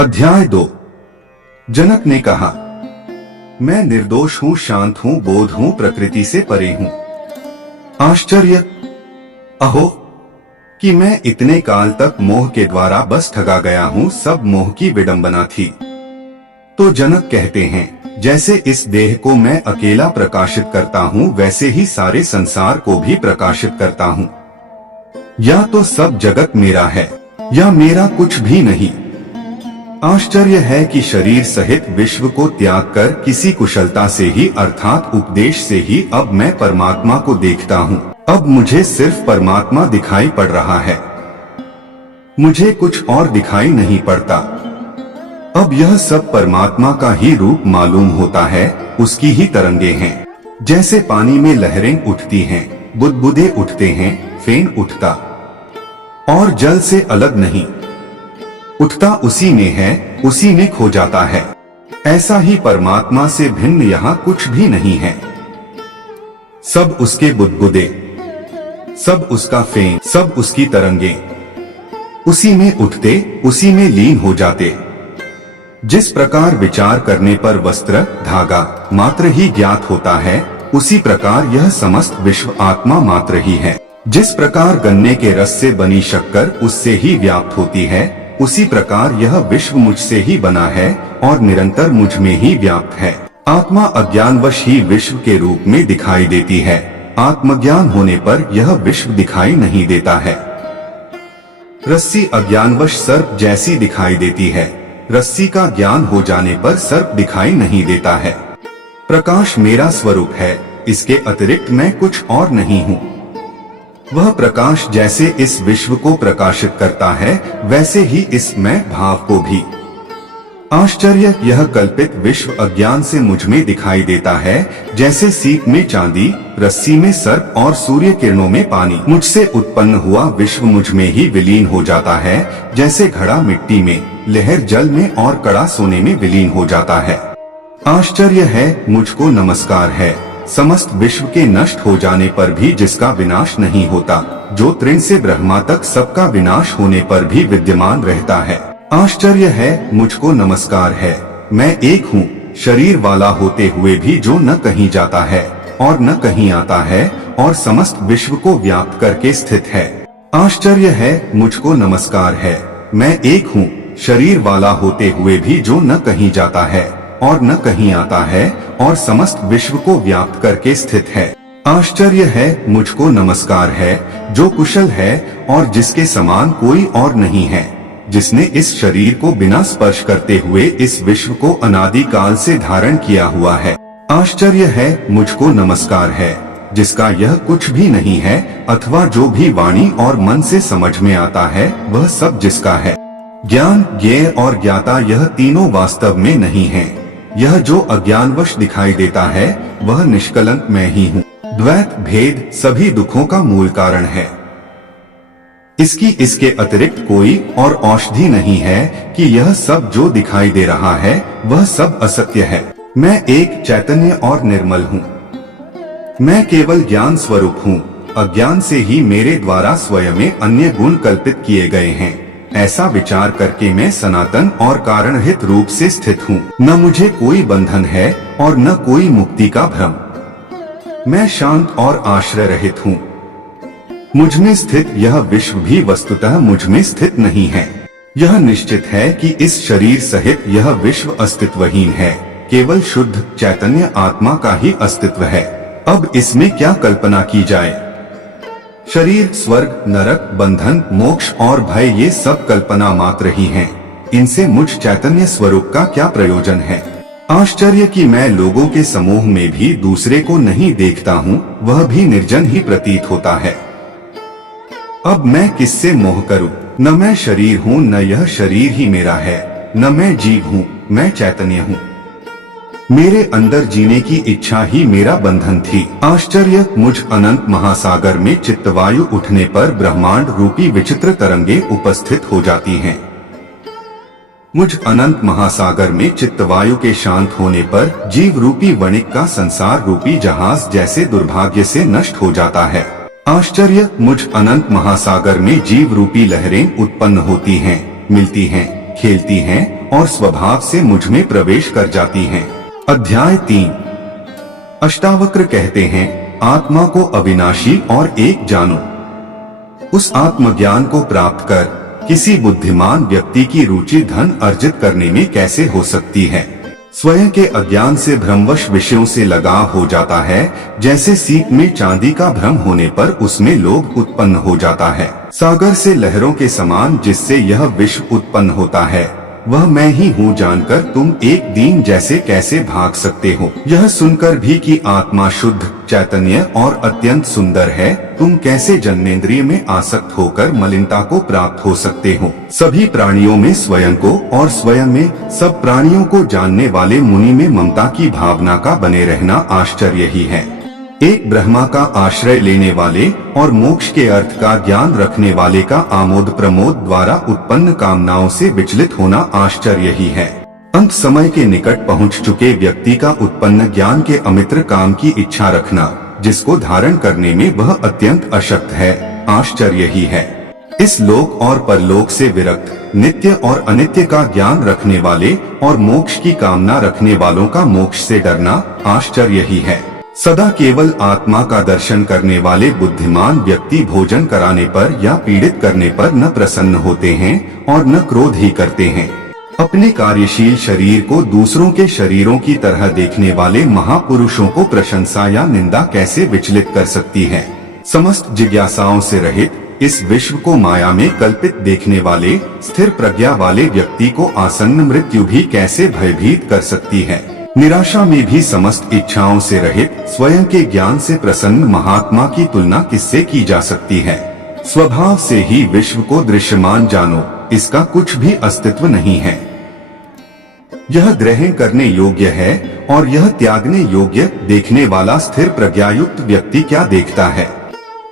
अध्याय 2। जनक ने कहा, मैं निर्दोष हूँ, शांत हूँ, बोध हूँ, प्रकृति से परे हूँ। आश्चर्य! अहो कि मैं इतने काल तक मोह के द्वारा बस ठगा गया हूँ, सब मोह की विडंबना थी। तो जनक कहते हैं, जैसे इस देह को मैं अकेला प्रकाशित करता हूँ, वैसे ही सारे संसार को भी प्रकाशित करता हूँ। या तो सब जगत मेरा है या मेरा कुछ भी नहीं। आश्चर्य है कि शरीर सहित विश्व को त्याग कर किसी कुशलता से ही अर्थात उपदेश से ही अब मैं परमात्मा को देखता हूँ। अब मुझे सिर्फ परमात्मा दिखाई पड़ रहा है, मुझे कुछ और दिखाई नहीं पड़ता। अब यह सब परमात्मा का ही रूप मालूम होता है, उसकी ही तरंगे हैं। जैसे पानी में लहरें उठती हैं, बुदबुदे उठते हैं, फेन उठता और जल से अलग नहीं, उठता उसी में है, उसी में खो जाता है। ऐसा ही परमात्मा से भिन्न यहाँ कुछ भी नहीं है। सब उसके बुदबुदे, सब उसका फेन, सब उसकी तरंगे, उसी में उठते, उसी में लीन हो जाते। जिस प्रकार विचार करने पर वस्त्र, धागा मात्र ही ज्ञात होता है, उसी प्रकार यह समस्त विश्व आत्मा मात्र ही है। जिस प्रकार गन्ने के रस से बनी शक्कर उससे ही व्याप्त होती है, उसी प्रकार यह विश्व मुझसे ही बना है और निरंतर मुझ में ही व्याप्त है। आत्मा अज्ञानवश ही विश्व के रूप में दिखाई देती है, आत्मज्ञान होने पर यह विश्व दिखाई नहीं देता है। रस्सी अज्ञानवश सर्प जैसी दिखाई देती है, रस्सी का ज्ञान हो जाने पर सर्प दिखाई नहीं देता है। प्रकाश मेरा स्वरूप है, इसके अतिरिक्त मैं कुछ और नहीं हूँ। वह प्रकाश जैसे इस विश्व को प्रकाशित करता है, वैसे ही इस मैं भाव को भी। आश्चर्य! यह कल्पित विश्व अज्ञान से मुझ में दिखाई देता है, जैसे सीप में चांदी, रस्सी में सर्प और सूर्य किरणों में पानी। मुझसे उत्पन्न हुआ विश्व मुझ में ही विलीन हो जाता है, जैसे घड़ा मिट्टी में, लहर जल में और कड़ा सोने में विलीन हो जाता है। आश्चर्य है! मुझको नमस्कार है, समस्त विश्व के नष्ट हो जाने पर भी जिसका विनाश नहीं होता, जो तृण से ब्रह्मा तक सबका विनाश होने पर भी विद्यमान रहता है। आश्चर्य है! मुझको नमस्कार है, मैं एक हूँ, शरीर वाला होते हुए भी जो न कहीं जाता है और न कहीं आता है और समस्त विश्व को व्याप्त करके स्थित है। आश्चर्य है! मुझको नमस्कार है, मैं एक हूँ, शरीर वाला होते हुए भी जो न कहीं जाता है और न कहीं आता है और समस्त विश्व को व्याप्त करके स्थित है। आश्चर्य है! मुझको नमस्कार है, जो कुशल है और जिसके समान कोई और नहीं है, जिसने इस शरीर को बिना स्पर्श करते हुए इस विश्व को अनादि काल से धारण किया हुआ है। आश्चर्य है! मुझको नमस्कार है, जिसका यह कुछ भी नहीं है अथवा जो भी वाणी और मन से समझ में आता है, वह सब जिसका है। ज्ञान, ज्ञेय और ज्ञाता यह तीनों वास्तव में नहीं है। यह जो अज्ञानवश दिखाई देता है, वह निष्कलंक मैं ही हूँ। द्वैत भेद सभी दुखों का मूल कारण है। इसके अतिरिक्त कोई और औषधि नहीं है कि यह सब जो दिखाई दे रहा है, वह सब असत्य है। मैं एक चैतन्य और निर्मल हूँ। मैं केवल ज्ञान स्वरूप हूँ। अज्ञान से ही मेरे द्वारा स्वयं में अन्य गुण कल्पित किए गए हैं। ऐसा विचार करके मैं सनातन और कारणहित रूप से स्थित हूँ। न मुझे कोई बंधन है और न कोई मुक्ति का भ्रम। मैं शांत और आश्रय रहित हूँ। मुझ में स्थित यह विश्व भी वस्तुतः मुझ में स्थित नहीं है। यह निश्चित है कि इस शरीर सहित यह विश्व अस्तित्वहीन है, केवल शुद्ध चैतन्य आत्मा का ही अस्तित्व है। अब इसमें क्या कल्पना की जाए? शरीर, स्वर्ग, नरक, बंधन, मोक्ष और भय ये सब कल्पना मात्र ही हैं। इनसे मुझ चैतन्य स्वरूप का क्या प्रयोजन है? आश्चर्य कि मैं लोगों के समूह में भी दूसरे को नहीं देखता हूँ, वह भी निर्जन ही प्रतीत होता है। अब मैं किससे मोह करूँ? न मैं शरीर हूँ, न यह शरीर ही मेरा है, न मैं जीव हूँ, मैं चैतन्य हूँ। मेरे अंदर जीने की इच्छा ही मेरा बंधन थी। आश्चर्य! मुझ अनंत महासागर में चित्तवायु उठने पर ब्रह्मांड रूपी विचित्र तरंगे उपस्थित हो जाती हैं। मुझ अनंत महासागर में चित्तवायु के शांत होने पर जीव रूपी वणिक का संसार रूपी जहाज जैसे दुर्भाग्य से नष्ट हो जाता है। आश्चर्य! मुझ अनंत महासागर में जीव रूपी लहरें उत्पन्न होती हैं, मिलती हैं, खेलती हैं और स्वभाव से मुझ में प्रवेश कर जाती हैं। अध्याय 3। अष्टावक्र कहते हैं, आत्मा को अविनाशी और एक जानो। उस आत्मज्ञान को प्राप्त कर किसी बुद्धिमान व्यक्ति की रुचि धन अर्जित करने में कैसे हो सकती है। स्वयं के अज्ञान से भ्रमवश विषयों से लगाव हो जाता है, जैसे सीप में चांदी का भ्रम होने पर उसमें लोभ उत्पन्न हो जाता है। सागर से लहरों के समान जिससे यह विश्व उत्पन्न होता है, वह मैं ही हूँ जानकर तुम एक दीन जैसे कैसे भाग सकते हो। यह सुनकर भी कि आत्मा शुद्ध, चैतन्य और अत्यंत सुंदर है, तुम कैसे जन्मेंद्रिय में आसक्त होकर मलिनता को प्राप्त हो सकते हो। सभी प्राणियों में स्वयं को और स्वयं में सब प्राणियों को जानने वाले मुनि में ममता की भावना का बने रहना आश्चर्य ही है। एक ब्रह्मा का आश्रय लेने वाले और मोक्ष के अर्थ का ज्ञान रखने वाले का आमोद प्रमोद द्वारा उत्पन्न कामनाओं से विचलित होना आश्चर्य ही है। अंत समय के निकट पहुंच चुके व्यक्ति का उत्पन्न ज्ञान के अमित्र काम की इच्छा रखना, जिसको धारण करने में वह अत्यंत अशक्त है, आश्चर्य ही है। इस लोक और परलोक से विरक्त, नित्य और अनित्य का ज्ञान रखने वाले और मोक्ष की कामना रखने वालों का मोक्ष से डरना आश्चर्य ही है। सदा केवल आत्मा का दर्शन करने वाले बुद्धिमान व्यक्ति भोजन कराने पर या पीड़ित करने पर न प्रसन्न होते हैं और न क्रोध ही करते हैं। अपने कार्यशील शरीर को दूसरों के शरीरों की तरह देखने वाले महापुरुषों को प्रशंसा या निंदा कैसे विचलित कर सकती है। समस्त जिज्ञासाओं से रहित इस विश्व को माया में कल्पित देखने वाले स्थिर प्रज्ञा वाले व्यक्ति को आसन्न मृत्यु भी कैसे भयभीत कर सकती है। निराशा में भी समस्त इच्छाओं से रहित स्वयं के ज्ञान से प्रसन्न महात्मा की तुलना किससे की जा सकती है। स्वभाव से ही विश्व को दृश्यमान जानो, इसका कुछ भी अस्तित्व नहीं है। यह ग्रहण करने योग्य है और यह त्यागने योग्य। देखने वाला स्थिर प्रज्ञायुक्त व्यक्ति क्या देखता है।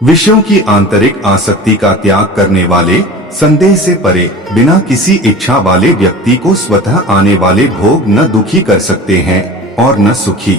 विषयों की आंतरिक आसक्ति का त्याग करने वाले, संदेह से परे, बिना किसी इच्छा वाले व्यक्ति को स्वतः आने वाले भोग न दुखी कर सकते हैं और न सुखी।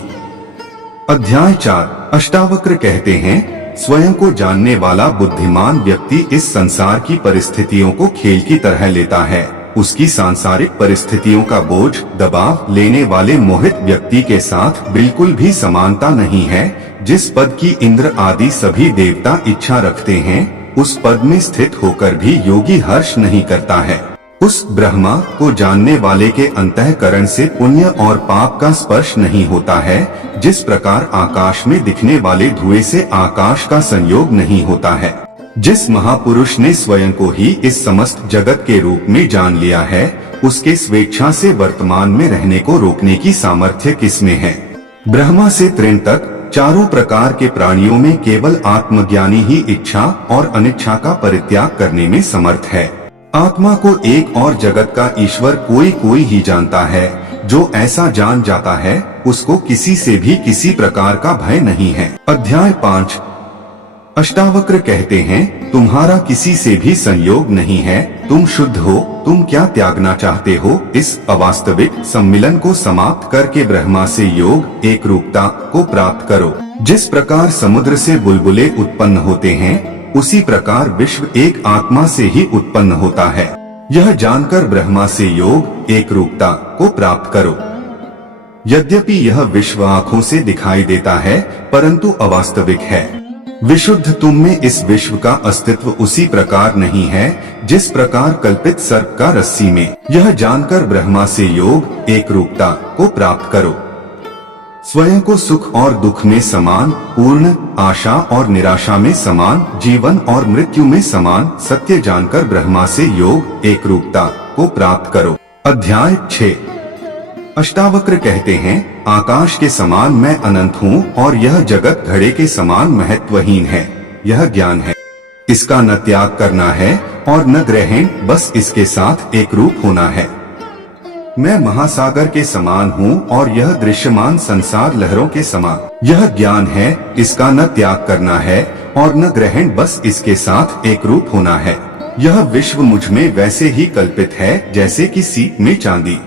अध्याय 4। अष्टावक्र कहते हैं, स्वयं को जानने वाला बुद्धिमान व्यक्ति इस संसार की परिस्थितियों को खेल की तरह लेता है। उसकी सांसारिक परिस्थितियों का बोझ दबाव लेने वाले मोहित व्यक्ति के साथ बिल्कुल भी समानता नहीं है। जिस पद की इंद्र आदि सभी देवता इच्छा रखते हैं, उस पद में स्थित होकर भी योगी हर्ष नहीं करता है। उस ब्रह्मा को जानने वाले के अंतःकरण से पुण्य और पाप का स्पर्श नहीं होता है। जिस प्रकार आकाश में दिखने वाले धुएं से आकाश का संयोग नहीं होता है। जिस महापुरुष ने स्वयं को ही इस समस्त जगत के रूप में जान लिया है, उसके स्वेच्छा से वर्तमान में रहने को रोकने की सामर्थ्य किसमें है। ब्रह्मा से तृण तक चारों प्रकार के प्राणियों में केवल आत्मज्ञानी ही इच्छा और अनिच्छा का परित्याग करने में समर्थ है। आत्मा को एक और जगत का ईश्वर कोई ही जानता है। जो ऐसा जान जाता है, उसको किसी से भी किसी प्रकार का भय नहीं है। अध्याय 5। अष्टावक्र कहते हैं, तुम्हारा किसी से भी संयोग नहीं है, तुम शुद्ध हो, तुम क्या त्यागना चाहते हो। इस अवास्तविक सम्मिलन को समाप्त करके ब्रह्मा से योग एक रूपता को प्राप्त करो। जिस प्रकार समुद्र से बुलबुले उत्पन्न होते हैं, उसी प्रकार विश्व एक आत्मा से ही उत्पन्न होता है। यह जानकर ब्रह्मा से योग एक रूपता को प्राप्त करो। यद्यपि यह विश्व आँखों से दिखाई देता है, परंतु अवास्तविक है। विशुद्ध तुम में इस विश्व का अस्तित्व उसी प्रकार नहीं है जिस प्रकार कल्पित सर्प का रस्सी में। यह जानकर ब्रह्मा से योग एक रूपता को प्राप्त करो। स्वयं को सुख और दुख में समान, पूर्ण आशा और निराशा में समान, जीवन और मृत्यु में समान सत्य जानकर ब्रह्मा से योग एक रूपता को प्राप्त करो। अध्याय 6। अष्टावक्र कहते हैं, आकाश के समान मैं अनंत हूँ और यह जगत घड़े के समान महत्वहीन है। यह ज्ञान है, इसका न त्याग करना है और न ग्रहण, बस इसके साथ एक रूप होना है। मैं महासागर के समान हूँ और यह दृश्यमान संसार लहरों के समान। यह ज्ञान है, इसका न त्याग करना है और न ग्रहण, बस इसके साथ एक रूप होना है। यह विश्व मुझ में वैसे ही कल्पित है जैसे कि सीप में चांदी।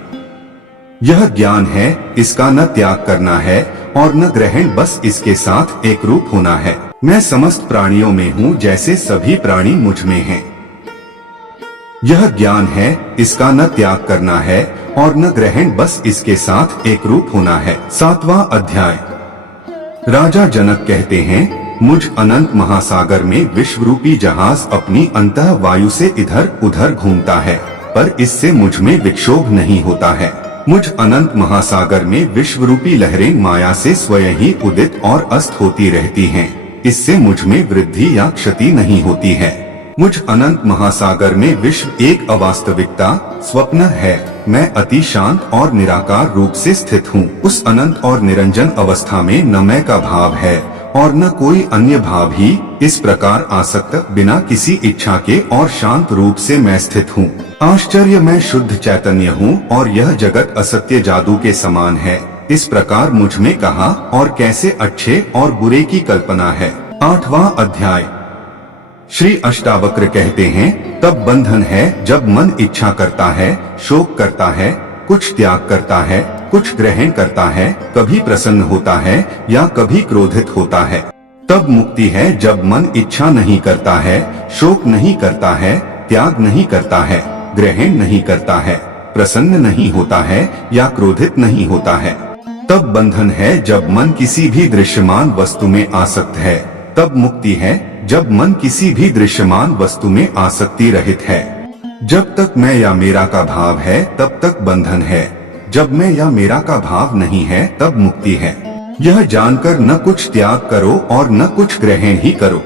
यह ज्ञान है, इसका न त्याग करना है और न ग्रहण, बस इसके साथ एक रूप होना है। मैं समस्त प्राणियों में हूँ जैसे सभी प्राणी मुझ में हैं। यह ज्ञान है, इसका न त्याग करना है और न ग्रहण, बस इसके साथ एक रूप होना है। 7वां अध्याय। राजा जनक कहते हैं, मुझ अनंत महासागर में विश्वरूपी जहाज अपनी अंतः वायु से इधर उधर घूमता है, पर इससे मुझ में विक्षोभ नहीं होता है। मुझ अनंत महासागर में विश्वरूपी लहरें माया से स्वयं ही उदित और अस्त होती रहती हैं, इससे मुझ में वृद्धि या क्षति नहीं होती है। मुझ अनंत महासागर में विश्व एक अवास्तविकता स्वप्न है। मैं अति शांत और निराकार रूप से स्थित हूँ। उस अनंत और निरंजन अवस्था में न मैं का भाव है और न कोई अन्य भाव ही। इस प्रकार आसक्त बिना किसी इच्छा के और शांत रूप से मैं स्थित हूँ। आश्चर्य, मैं शुद्ध चैतन्य हूँ और यह जगत असत्य जादू के समान है। इस प्रकार मुझ में कहा और कैसे अच्छे और बुरे की कल्पना है। 8वां अध्याय। श्री अष्टावक्र कहते हैं, तब बंधन है जब मन इच्छा करता है, शोक करता है, कुछ त्याग करता है, कुछ ग्रहण करता है, कभी प्रसन्न होता है या कभी क्रोधित होता है। तब मुक्ति है जब मन इच्छा नहीं करता है, शोक नहीं करता है, त्याग नहीं करता है, ग्रहण नहीं करता है, प्रसन्न नहीं होता है या क्रोधित नहीं होता है। तब बंधन है जब मन किसी भी दृश्यमान वस्तु में आसक्त है। तब मुक्ति है जब मन किसी भी दृश्यमान वस्तु में आसक्ति रहित है। जब तक मैं या मेरा का भाव है तब तक बंधन है, जब मैं या मेरा का भाव नहीं है तब मुक्ति है। यह जानकर न कुछ त्याग करो और न कुछ ग्रहण ही करो।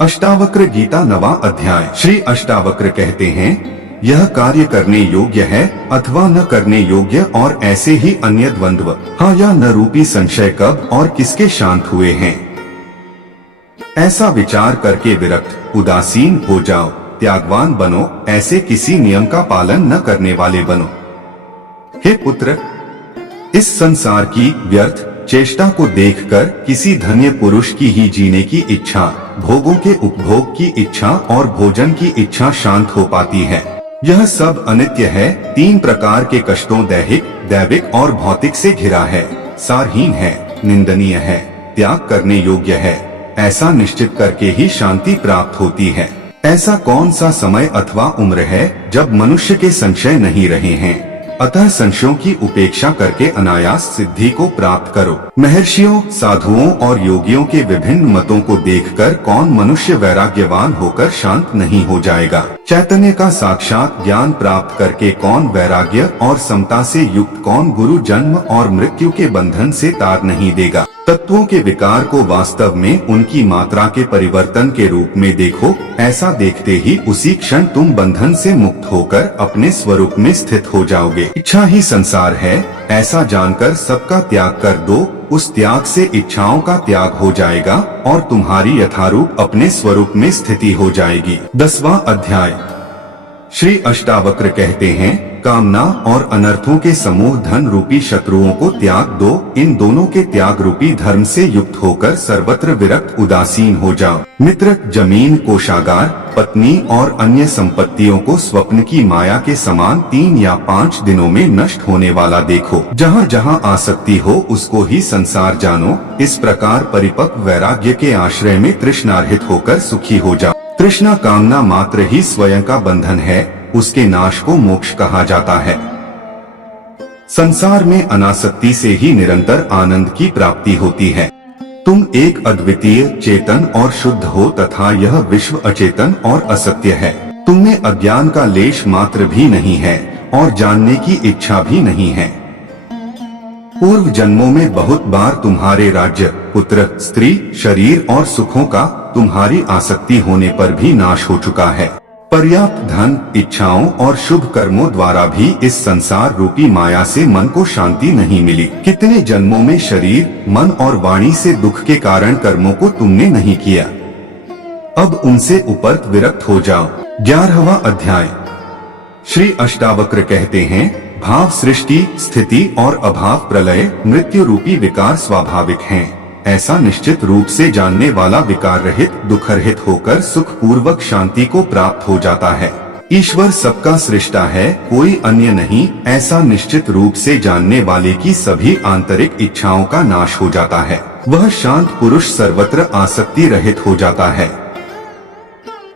अष्टावक्र गीता 9वां अध्याय। श्री अष्टावक्र कहते हैं, यह कार्य करने योग्य है अथवा न करने योग्य, और ऐसे ही अन्य द्वंद्व हाँ या न रूपी संशय कब और किसके शांत हुए हैं। ऐसा विचार करके विरक्त उदासीन हो जाओ, त्यागवान बनो, ऐसे किसी नियम का पालन न करने वाले बनो। हे पुत्र, इस संसार की व्यर्थ चेष्टा को देखकर किसी धन्य पुरुष की ही जीने की इच्छा, भोगों के उपभोग की इच्छा और भोजन की इच्छा शांत हो पाती है। यह सब अनित्य है। 3 प्रकार के कष्टों दैहिक, दैविक और भौतिक से घिरा है, सारहीन है, निंदनीय है, त्याग करने योग्य है। ऐसा निश्चित करके ही शांति प्राप्त होती है। ऐसा कौन सा समय अथवा उम्र है जब मनुष्य के संशय नहीं रहे हैं। अतः संशयों की उपेक्षा करके अनायास सिद्धि को प्राप्त करो। महर्षियों, साधुओं और योगियों के विभिन्न मतों को देखकर कौन मनुष्य वैराग्यवान होकर शांत नहीं हो जाएगा। चैतन्य का साक्षात ज्ञान प्राप्त करके कौन वैराग्य और समता से युक्त कौन गुरु जन्म और मृत्यु के बंधन से तार नहीं देगा। तत्वों के विकार को वास्तव में उनकी मात्रा के परिवर्तन के रूप में देखो। ऐसा देखते ही उसी क्षण तुम बंधन से मुक्त होकर अपने स्वरूप में स्थित हो जाओगे। इच्छा ही संसार है, ऐसा जानकर सबका त्याग कर दो। उस त्याग से इच्छाओं का त्याग हो जाएगा और तुम्हारी यथारूप अपने स्वरूप में स्थिति हो जाएगी। 10वां अध्याय। श्री अष्टावक्र कहते हैं, कामना और अनर्थों के समूह धन रूपी शत्रुओं को त्याग दो। इन दोनों के त्याग रूपी धर्म से युक्त होकर सर्वत्र विरक्त उदासीन हो जाओ। मित्र, जमीन, कोषागार, पत्नी और अन्य संपत्तियों को स्वप्न की माया के समान 3 या 5 दिनों में नष्ट होने वाला देखो। जहाँ जहाँ आसक्ति हो उसको ही संसार जानो। इस प्रकार परिपक्व वैराग्य के आश्रय में तृष्णारहित होकर सुखी हो जाओ। तृष्णा कामना मात्र ही स्वयं का बंधन है, उसके नाश को मोक्ष कहा जाता है। संसार में अनासक्ति से ही निरंतर आनंद की प्राप्ति होती है। तुम एक अद्वितीय चेतन और शुद्ध हो तथा यह विश्व अचेतन और असत्य है। तुमने अज्ञान का लेश मात्र भी नहीं है और जानने की इच्छा भी नहीं है। पूर्व जन्मों में बहुत बार तुम्हारे राज्य, पुत्र, स्त्री, शरीर और सुखों का तुम्हारी आसक्ति होने पर भी नाश हो चुका है। पर्याप्त धन, इच्छाओं और शुभ कर्मों द्वारा भी इस संसार रूपी माया से मन को शांति नहीं मिली। कितने जन्मों में शरीर, मन और वाणी से दुख के कारण कर्मों को तुमने नहीं किया। अब उनसे उपरत विरक्त हो जाओ। 11वां अध्याय। श्री अष्टावक्र कहते हैं, भाव सृष्टि, स्थिति और अभाव, प्रलय, मृत्यु रूपी विकार स्वाभाविक हैं। ऐसा निश्चित रूप से जानने वाला विकार रहित, दुख रहित होकर सुख पूर्वक शांति को प्राप्त हो जाता है। ईश्वर सबका सृष्टा है, कोई अन्य नहीं। ऐसा निश्चित रूप से जानने वाले की सभी आंतरिक इच्छाओं का नाश हो जाता है। वह शांत पुरुष सर्वत्र आसक्ति रहित हो जाता है।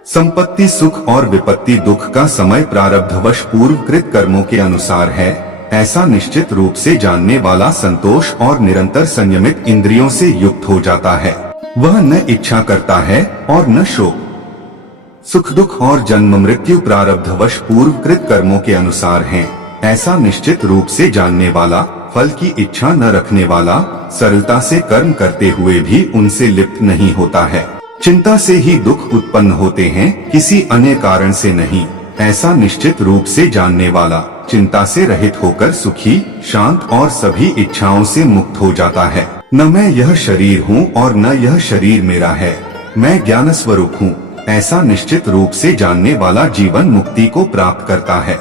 संपत्ति सुख और विपत्ति दुख का समय प्रारब्धवश पूर्वकृत कर्मों के अनुसार है, ऐसा निश्चित रूप से जानने वाला संतोष और निरंतर संयमित इंद्रियों से युक्त हो जाता है। वह न इच्छा करता है और न शोक। सुख दुख और जन्म मृत्यु प्रारब्धवश पूर्वकृत कर्मों के अनुसार हैं, ऐसा निश्चित रूप से जानने वाला, फल की इच्छा न रखने वाला, सरलता से कर्म करते हुए भी उनसे लिप्त नहीं होता है। चिंता से ही दुख उत्पन्न होते हैं, किसी अन्य कारण से नहीं, ऐसा निश्चित रूप से जानने वाला चिंता से रहित होकर सुखी, शांत और सभी इच्छाओं से मुक्त हो जाता है। न मैं यह शरीर हूँ और न यह शरीर मेरा है, मैं ज्ञान स्वरूप हूँ, ऐसा निश्चित रूप से जानने वाला जीवन मुक्ति को प्राप्त करता है।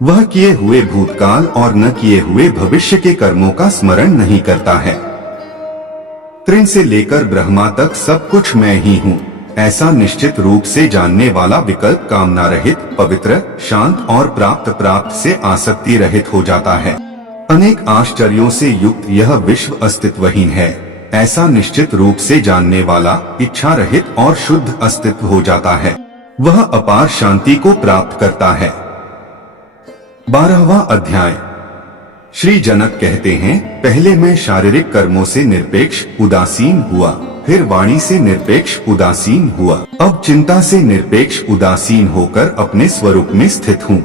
वह किए हुए भूतकाल और न किए हुए भविष्य के कर्मों का स्मरण नहीं करता है। तृण से लेकर ब्रह्मा तक सब कुछ मैं ही हूँ, ऐसा निश्चित रूप से जानने वाला विकल्प कामना रहित, पवित्र, शांत और प्राप्त से आसक्ति रहित हो जाता है। अनेक आश्चर्यों से युक्त यह विश्व अस्तित्वहीन है, ऐसा निश्चित रूप से जानने वाला इच्छा रहित और शुद्ध अस्तित्व हो जाता है। वह अपार शांति को प्राप्त करता है। 12वां अध्याय। श्री जनक कहते हैं, पहले मैं शारीरिक कर्मों से निरपेक्ष उदासीन हुआ, फिर वाणी से निरपेक्ष उदासीन हुआ, अब चिंता से निरपेक्ष उदासीन होकर अपने स्वरूप में स्थित हूँ।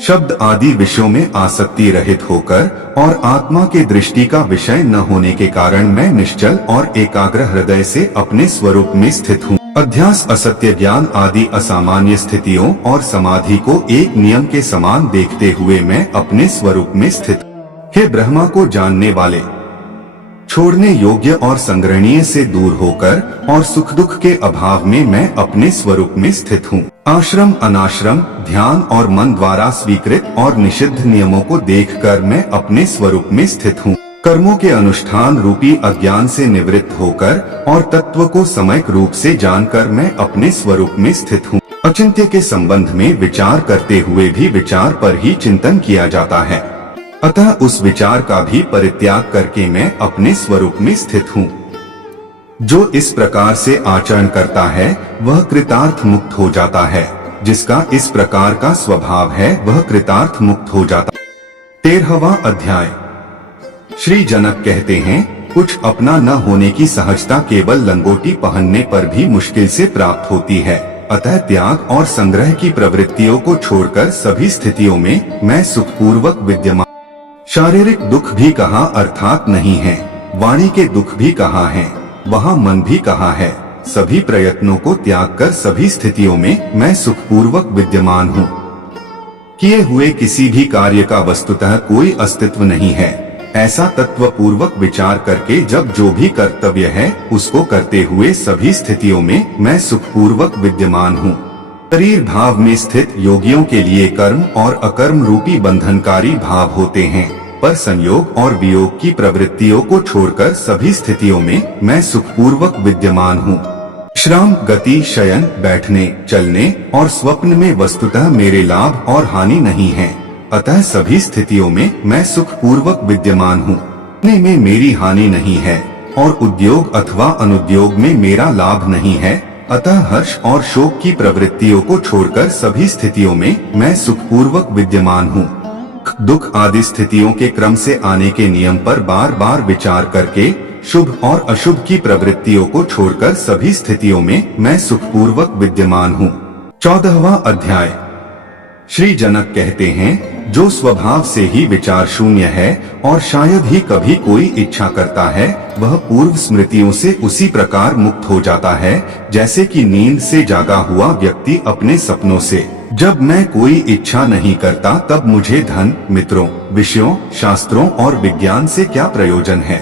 शब्द आदि विषयों में आसक्ति रहित होकर और आत्मा के दृष्टि का विषय न होने के कारण मैं निश्चल और एकाग्र हृदय से अपने स्वरूप में स्थित हूँ। अध्यास, असत्य ज्ञान आदि असामान्य स्थितियों और समाधि को एक नियम के समान देखते हुए मैं अपने स्वरूप में स्थित। हे ब्रह्मा को जानने वाले, छोड़ने योग्य और संग्रहणीय से दूर होकर और सुख दुख के अभाव में मैं अपने स्वरूप में स्थित हूँ। आश्रम अनाश्रम, ध्यान और मन द्वारा स्वीकृत और निषिद्ध नियमों को देखकर मैं अपने स्वरूप में स्थित हूँ। कर्मों के अनुष्ठान रूपी अज्ञान से निवृत्त होकर और तत्व को सम्यक रूप से जानकर मैं अपने स्वरूप में स्थित हूँ। अचिंत्य के संबंध में विचार करते हुए भी विचार पर ही चिंतन किया जाता है, अतः उस विचार का भी परित्याग करके मैं अपने स्वरूप में स्थित हूँ। जो इस प्रकार से आचरण करता है वह कृतार्थ मुक्त हो जाता है, जिसका इस प्रकार का स्वभाव है वह कृतार्थ मुक्त हो जाता। 13वां अध्याय। श्री जनक कहते हैं, कुछ अपना न होने की सहजता केवल लंगोटी पहनने पर भी मुश्किल से प्राप्त होती है, अतः त्याग और संग्रह की प्रवृत्तियों को छोड़कर सभी स्थितियों में मैं सुखपूर्वक विद्यमान। शारीरिक दुख भी कहाँ अर्थात नहीं है, वाणी के दुख भी कहाँ है, वहाँ मन भी कहाँ है। सभी प्रयत्नों को त्याग कर सभी स्थितियों में मैं सुखपूर्वक विद्यमान हूँ। किए हुए किसी भी कार्य का वस्तुतः कोई अस्तित्व नहीं है, ऐसा तत्व पूर्वक विचार करके जब जो भी कर्तव्य है उसको करते हुए सभी स्थितियों में मैं सुखपूर्वक विद्यमान हूँ। शरीर भाव में स्थित योगियों के लिए कर्म और अकर्म रूपी बंधनकारी भाव होते हैं, पर संयोग और वियोग की प्रवृत्तियों को छोड़कर सभी स्थितियों में मैं सुखपूर्वक विद्यमान हूँ। श्रम, गति, शयन, बैठने, चलने और स्वप्न में वस्तुतः मेरे लाभ और हानि नहीं है, अतः सभी स्थितियों में मैं सुखपूर्वक विद्यमान हूँ। में मेरी हानि नहीं है और उद्योग अथवा अनुद्योग में मेरा लाभ नहीं है, अतः हर्ष और शोक की प्रवृत्तियों को छोड़कर सभी स्थितियों में मैं सुखपूर्वक विद्यमान हूँ। दुख आदि स्थितियों के क्रम से आने के नियम पर बार बार विचार करके शुभ और अशुभ की प्रवृत्तियों को छोड़कर सभी स्थितियों में मैं सुखपूर्वक विद्यमान हूँ। 14वां अध्याय। श्री जनक कहते हैं, जो स्वभाव से ही विचार शून्य है और शायद ही कभी कोई इच्छा करता है, वह पूर्व स्मृतियों से उसी प्रकार मुक्त हो जाता है जैसे कि नींद से जागा हुआ व्यक्ति अपने सपनों से। जब मैं कोई इच्छा नहीं करता तब मुझे धन, मित्रों, विषयों, शास्त्रों और विज्ञान से क्या प्रयोजन है।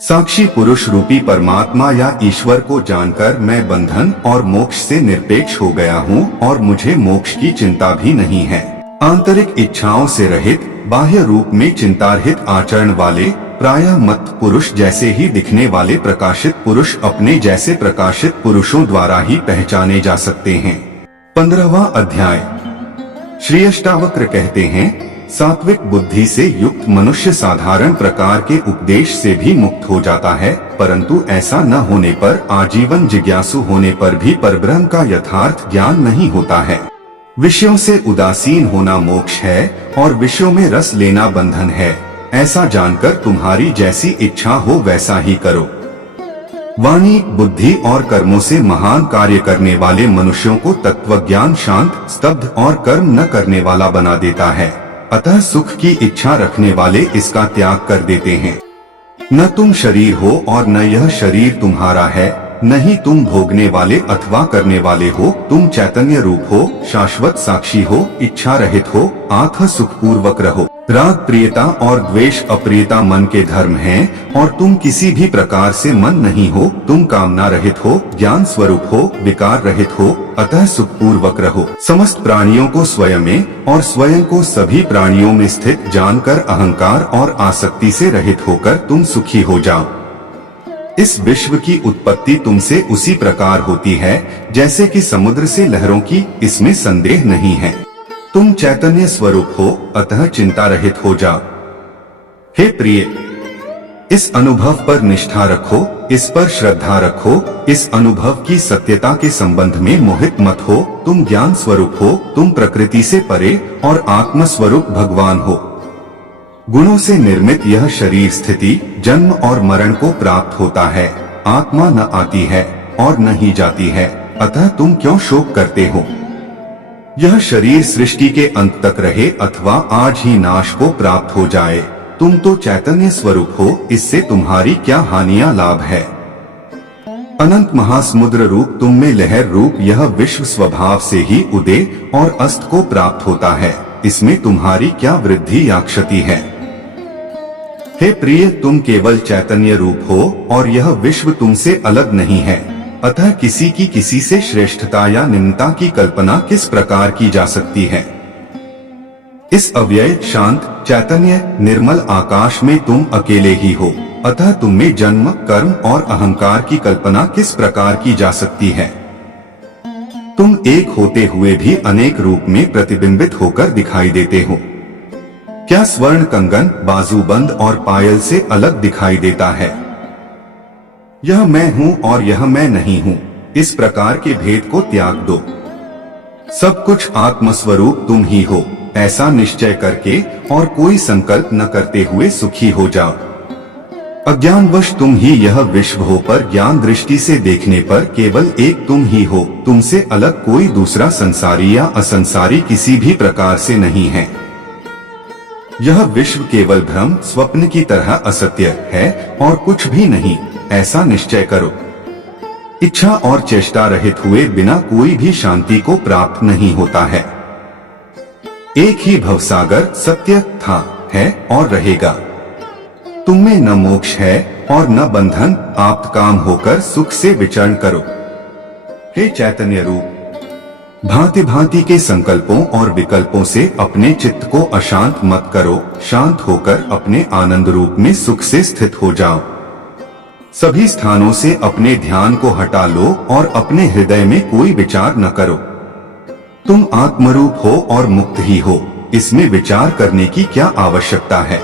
साक्षी पुरुष रूपी परमात्मा या ईश्वर को जानकर मैं बंधन और मोक्ष से निरपेक्ष हो गया हूँ और मुझे मोक्ष की चिंता भी नहीं है। आंतरिक इच्छाओं से रहित, बाह्य रूप में चिंतारहित आचरण वाले, प्रायः मत पुरुष जैसे ही दिखने वाले प्रकाशित पुरुष अपने जैसे प्रकाशित पुरुषों द्वारा ही पहचाने जा सकते हैं। 15वां अध्याय। श्री अष्टावक्र कहते हैं, सात्विक बुद्धि से युक्त मनुष्य साधारण प्रकार के उपदेश से भी मुक्त हो जाता है, परंतु ऐसा न होने पर, आजीवन जिज्ञासु होने पर भी परब्रह्म का यथार्थ ज्ञान नहीं होता है। विषयों से उदासीन होना मोक्ष है और विषयों में रस लेना बंधन है। ऐसा जानकर तुम्हारी जैसी इच्छा हो वैसा ही करो। वाणी, बुद्धि और कर्मों से महान कार्य करने वाले मनुष्यों को तत्वज्ञान शांत, स्तब्ध और कर्म न करने वाला बना देता है। अतः सुख की इच्छा रखने वाले इसका त्याग कर देते हैं। न तुम शरीर हो और न यह शरीर तुम्हारा है, न ही तुम भोगने वाले अथवा करने वाले हो। तुम चैतन्य रूप हो, शाश्वत साक्षी हो, इच्छा रहित हो, आत्म सुखपूर्वक रहो। राग प्रियता और द्वेष अप्रियता मन के धर्म हैं और तुम किसी भी प्रकार से मन नहीं हो। तुम कामना रहित हो, ज्ञान स्वरूप हो, विकार रहित हो, अतः सुखपूर्वक रहो। समस्त प्राणियों को स्वयं में और स्वयं को सभी प्राणियों में स्थित जानकर अहंकार और आसक्ति से रहित होकर तुम सुखी हो जाओ। इस विश्व की उत्पत्ति तुमसे उसी प्रकार होती है जैसे कि समुद्र से लहरों की, इसमें संदेह नहीं है। तुम चैतन्य स्वरूप हो, अतः चिंता रहित हो जाओ। हे प्रिय, इस अनुभव पर निष्ठा रखो, इस पर श्रद्धा रखो। इस अनुभव की सत्यता के संबंध में मोहित मत हो। तुम ज्ञान स्वरूप हो, तुम प्रकृति से परे और आत्म स्वरूप भगवान हो। गुणों से निर्मित यह शरीर स्थिति, जन्म और मरण को प्राप्त होता है। आत्मा न आती है और न ही जाती है, अतः तुम क्यों शोक करते हो? यह शरीर सृष्टि के अंत तक रहे अथवा आज ही नाश को प्राप्त हो जाए, तुम तो चैतन्य स्वरूप हो, इससे तुम्हारी क्या हानियां लाभ है? अनंत महासमुद्र रूप तुम में लहर रूप यह विश्व स्वभाव से ही उदय और अस्त को प्राप्त होता है, इसमें तुम्हारी क्या वृद्धि या क्षति है? हे प्रिय, तुम केवल चैतन्य रूप हो और यह विश्व तुमसे अलग नहीं है, अतः किसी की किसी से श्रेष्ठता या निम्नता की कल्पना किस प्रकार की जा सकती है? इस अव्यय, शांत, चैतन्य, निर्मल आकाश में तुम अकेले ही हो, अतः तुम में जन्म, कर्म और अहंकार की कल्पना किस प्रकार की जा सकती है? तुम एक होते हुए भी अनेक रूप में प्रतिबिंबित होकर दिखाई देते हो। क्या स्वर्ण कंगन, बाजूबंद और पायल से अलग दिखाई देता है? यह मैं हूँ और यह मैं नहीं हूँ, इस प्रकार के भेद को त्याग दो। सब कुछ आत्मस्वरूप तुम ही हो, ऐसा निश्चय करके और कोई संकल्प न करते हुए सुखी हो जाओ। अज्ञानवश तुम ही यह विश्व हो, पर ज्ञान दृष्टि से देखने पर केवल एक तुम ही हो। तुमसे अलग कोई दूसरा संसारी या असंसारी किसी भी प्रकार से नहीं है। यह विश्व केवल भ्रम, स्वप्न की तरह असत्य है और कुछ भी नहीं, ऐसा निश्चय करो। इच्छा और चेष्टा रहित हुए बिना कोई भी शांति को प्राप्त नहीं होता है। एक ही भवसागर सत्य था, है और रहेगा। तुम में न मोक्ष है और न बंधन, आप काम होकर सुख से विचरण करो। हे चैतन्य रूप, भांति भांति के संकल्पों और विकल्पों से अपने चित्त को अशांत मत करो। शांत होकर अपने आनंद रूप में सुख से स्थित हो जाओ। सभी स्थानों से अपने ध्यान को हटा लो और अपने हृदय में कोई विचार न करो। तुम आत्मरूप हो और मुक्त ही हो, इसमें विचार करने की क्या आवश्यकता है?